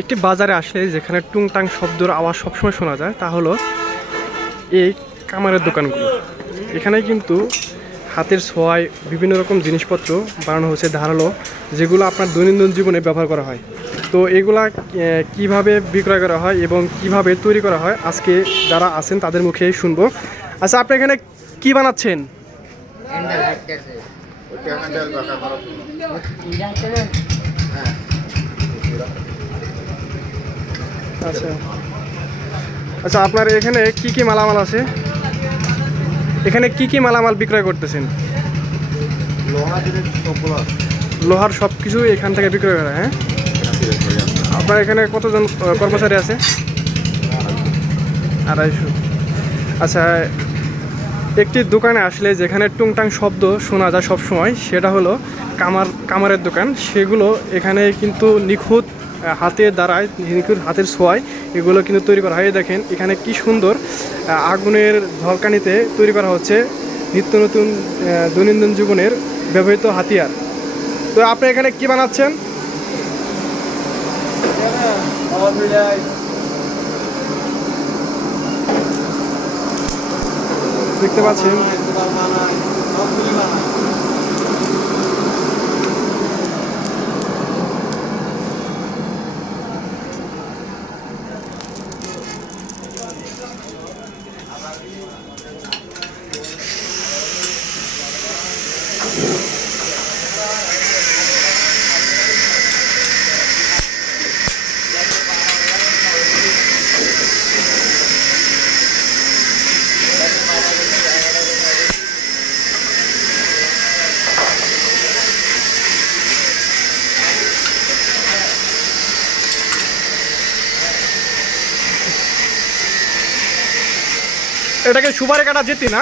একটি বাজারে আসলে যেখানে টুংটাং শব্দের আওয়াজ সবসময় শোনা যায় তা হলো এই কামারের দোকানগুলো। এখানে কিন্তু হাতের ছোঁয়ায় বিভিন্ন রকম জিনিসপত্র বানানো হচ্ছে ধারালো, যেগুলো আপনার দৈনন্দিন জীবনে ব্যবহার করা হয়। তো এগুলা কিভাবে বিক্রয় করা হয় এবং কিভাবে তৈরি করা হয় আজকে যারা আছেন তাদের মুখেই শুনবো। আচ্ছা, আপনি এখানে কি বানাচ্ছেন? আচ্ছা আচ্ছা, আপনার এখানে কি কি মালামাল আছে? এখানে কি কি মালামাল বিক্রয় করতেছেন? লোহার সব কিছু এখান থেকে বিক্রয় করা, হ্যাঁ? আপনার এখানে কতজন কর্মচারী আছে? 250। আচ্ছা, একটি দোকানে আসলে যেখানে টুংটাং শব্দ শোনা যায় সবসময় সেটা হলো কামারের দোকান। সেগুলো এখানে কিন্তু নিখুঁত হাতের দ্বারায়, নিখুঁত হাতের ছোঁয়ায় এগুলো কিন্তু তৈরি করা হয়। দেখেন এখানে কি সুন্দর আগুনের ঝলকানিতে তৈরি করা হচ্ছে নিত্য নতুন দৈনন্দিন জীবনের ব্যবহৃত হাতিয়ার। তো আপনি এখানে কি বানাচ্ছেন? দেখতে পাচ্ছেন এটাকে সুপারি কাটা যেতি না?